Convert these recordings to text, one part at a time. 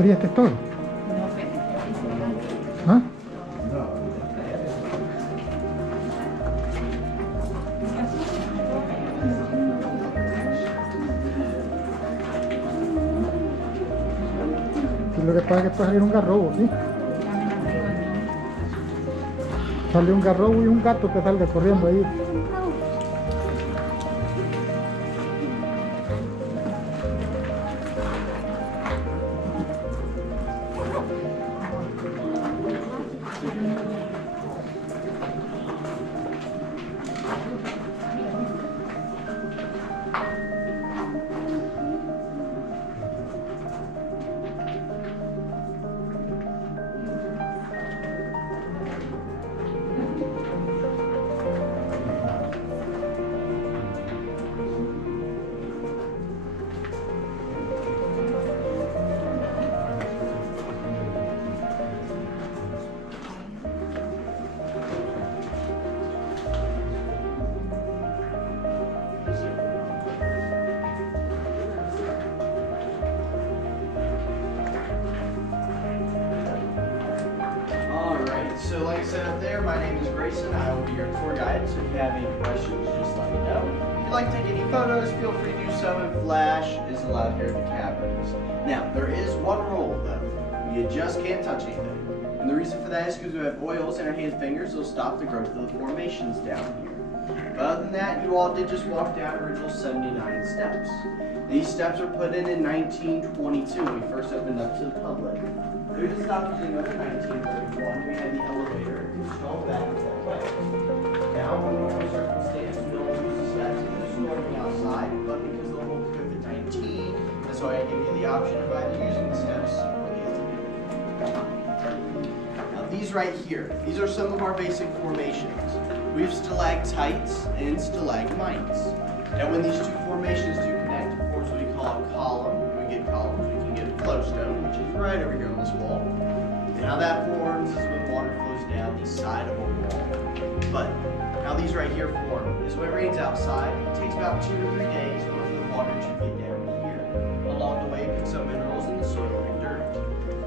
Pero este es todo. No, espérate, ¿Ah? Que lo que pasa es que puede salir un garrobo, ¿sí? Sale un garrobo y un gato que salga corriendo ahí. So like I said up there, my name is Grayson. I will be your tour guide. So if you have any questions, just let me know. If you'd like to take any photos, feel free to do so, and flash is allowed here at the caverns. Now, there is one rule though. You just can't touch anything. And the reason for that is because we have oils in our hand fingers, they'll stop the growth of the formations down here. But other than that, you all did just walk down original 79 steps. These steps were put in 1922 when we first opened up to the public. We just stopped using them in 1931. We had the elevator installed back that way. Now, under normal circumstances, we don't use the steps if there's storming outside, but because of the whole COVID-19, that's why I give you the option of either using the steps or the elevator. Now, these right here, these are some of our basic formations. We have stalactites and stalagmites. Now, when these two formations do connect, of course, we call it column. When we get columns, we can get flowstone, which is right over here on this wall. And how that forms is when water flows down the side of a wall. But how these right here form is when it rains outside, it takes about 2 or 3 days for the water to get down here. Along the way, it picks up minerals in the soil and dirt.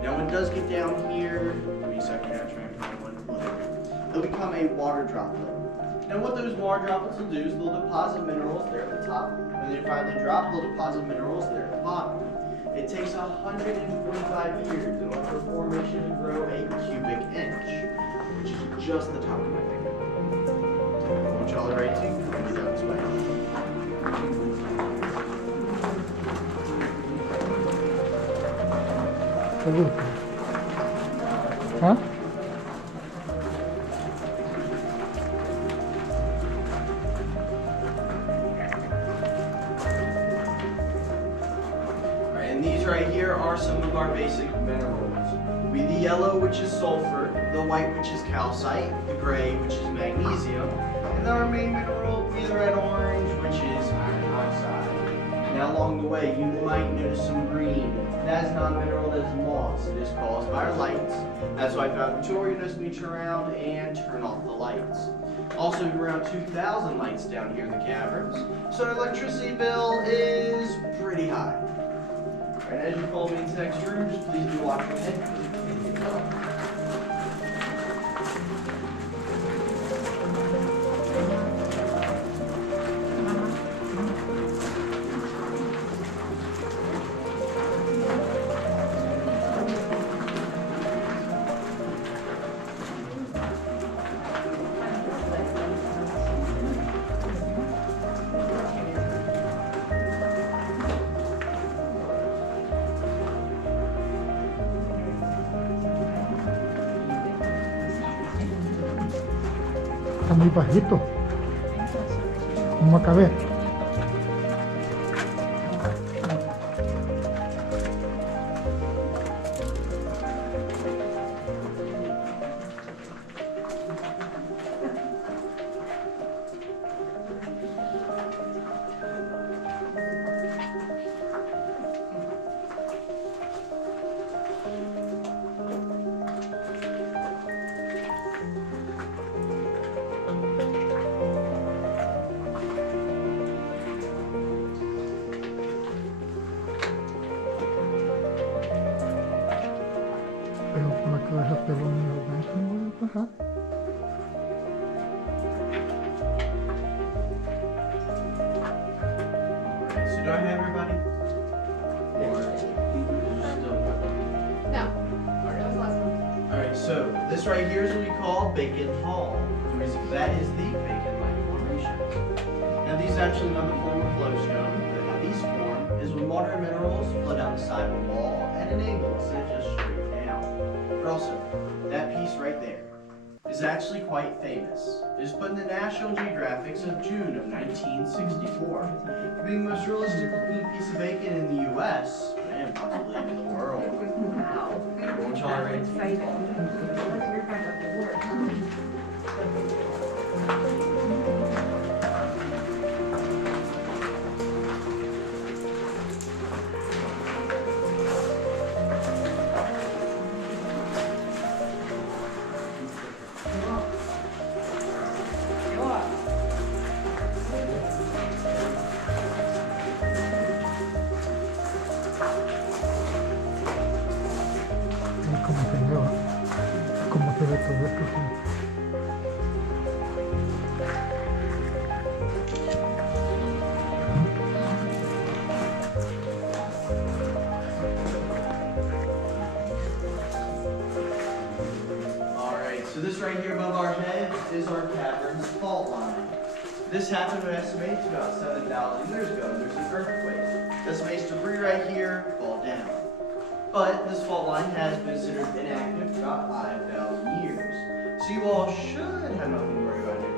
Now, when it does get down here, give me a second here, I'm trying to find one. They'll become a water droplet. Now, what those water droplets will do is they'll deposit minerals there at the top. When they finally drop, they'll deposit minerals there at the bottom. It takes 145 years in order for a formation to grow a cubic inch, which is just the top of my finger. I want y'all ready to get down this way. ¿Ah? And these right here are some of our basic minerals. We the yellow, which is sulfur, the white, which is calcite, the gray, which is magnesium, and then our main mineral, we the red orange, which is iron oxide. Now along the way, you might notice some green. That is not a mineral, that is moss. It is caused by our lights. That's why I found Victoria knows to meet you around and turn off the lights. Also, we have around 2,000 lights down here in the caverns, so our electricity bill is pretty high. Alright, as you follow me into the next room, just please do watch your head. Está muy bajito. Vamos a caber. Ajá. So do I have everybody? No. That was the last one. Alright, so this right here is what we call Bacon Hall. The reason for that is the bacon-like formation. Now these are actually another form of flowstone, but how these form is when water and minerals flow down the side of a wall at an angle instead of just straight down. But also, that piece right there is actually quite famous. It was put in the National Geographics of June of 1964, being the most realistic looking piece of bacon in the US and possibly in the world. Wow. Won't y'all ready? Ay, cómo se ve, cómo se ve todo esto. Sí. Alright, so this right here above our heads is our cavern's fault line. This happened, we estimate, about 7,000 years ago. There's an earthquake. This makes debris right here fall down. But this fault line has been considered inactive for about 5,000 years. So you all should have nothing to worry about here.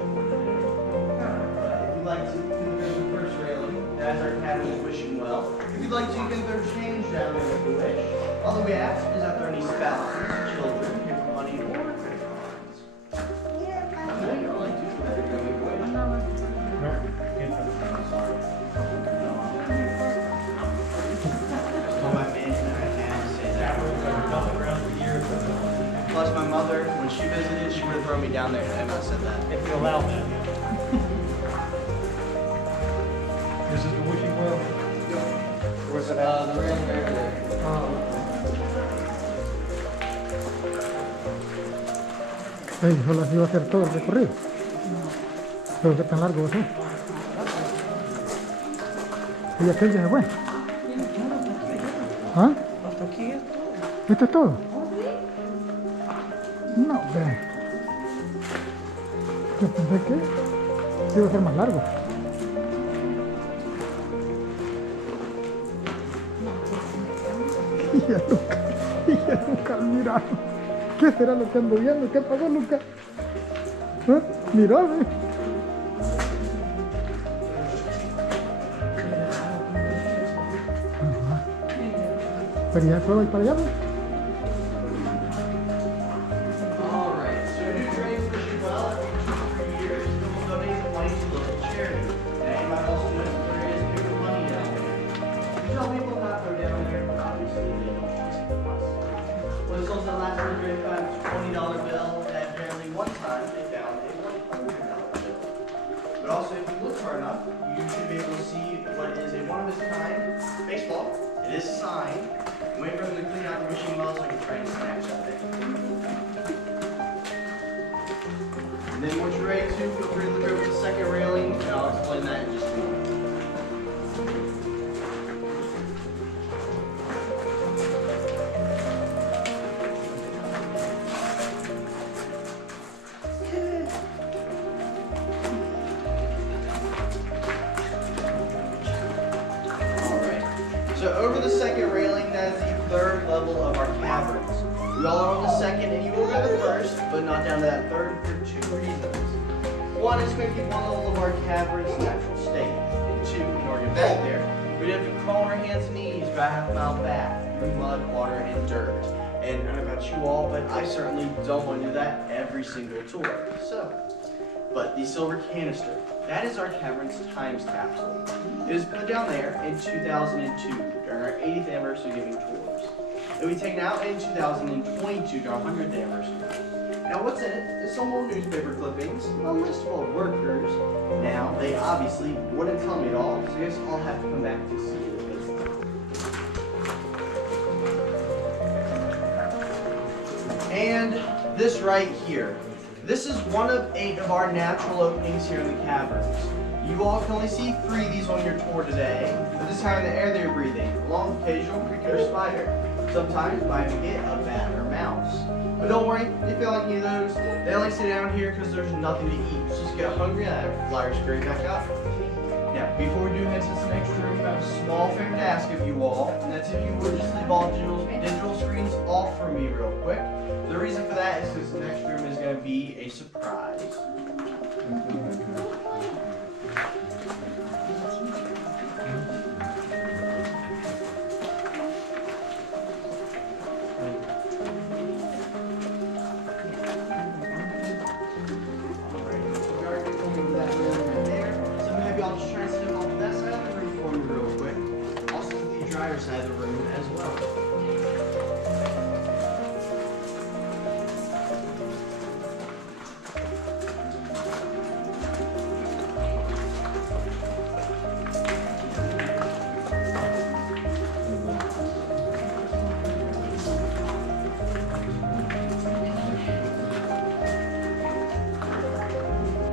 But if you'd like to, you can go to the first railing. That's our cavern's wishing well. If you'd like to, you can throw change down there if you wish. All that we ask is that there are any spouses, children, paper money, or credit cards. Yeah, you don't like to. Better go your way. I'm sorry. Told my management I can't say that. Plus my mother, when she visited, she would have thrown me down there if I said that. If you allow that. This is the wishing well. Where's it at? The railing right there. Ey, solo así va a ser todo el recorrido. Pero qué tan largo va a ser. Y aquel ya se fue. ¿Ah? Hasta aquí es todo. ¿Esto es todo? No, ve. Yo pensé que iba a ser más largo. Y ya nunca miraron. ¿Qué será lo que ando viendo? ¿Qué pasó, Luca? ¿Ah? Mirá, ve. Ajá. Pero ya después voy para allá, ¿no? Alright, so new trades wishing well every 2 or 3 years, then we'll donate the money to local charity. Now you might also notice that there is paper money down there. You tell people not to go down here, but obviously they don't trust us. Well, this also last $125 $20 bill, and apparently one time they found a $100 bill. But also, if you look hard enough, you should be able to see what is a one-of-a-kind baseball. It is signed. I'm waiting for them to clean out the wishing well so I can try and snatch that thing. And then once you're ready to, feel free to look over the second railing, and I'll explain that in just a moment. Alright, so over the second railing, that is the third level of our caverns. We all are on the second, and you will go the first, but not down to that third for two reasons. One is going to keep one level of our cavern's natural state. And two, in order to get back there, we'd have to crawl on our hands and knees about half a mile back through mud, water, and dirt. And I don't know about you all, but I certainly don't want to do that every single tour. But the silver canister, that is our cavern's times capsule. It was put down there in 2002 during our 80th anniversary of giving tours. It will be taken out in 2022 during our 100th anniversary. Now what's in it is some old newspaper clippings, a list of old workers. Now, they obviously wouldn't tell me at all, so I guess I'll have to come back to see it. And this right here. This is one of 8 of our natural openings here in the caverns. You all can only see 3 of these on your tour today, but this is how in the air they're breathing, along with occasional cricket or spider. Sometimes you might even get a bat or mouse. But don't worry, if you feel like any of those, they only stay down here because there's nothing to eat. So just get hungry and that flyers straight back up. Now, before we do head to the next room, I have a small favor to ask of you all, and that's if you would just leave all digital screens off for me real quick. The reason for that is because the next room is going to be a surprise. I'll just try and step off that side of the room for me real quick. Also the driver's side of the room as well.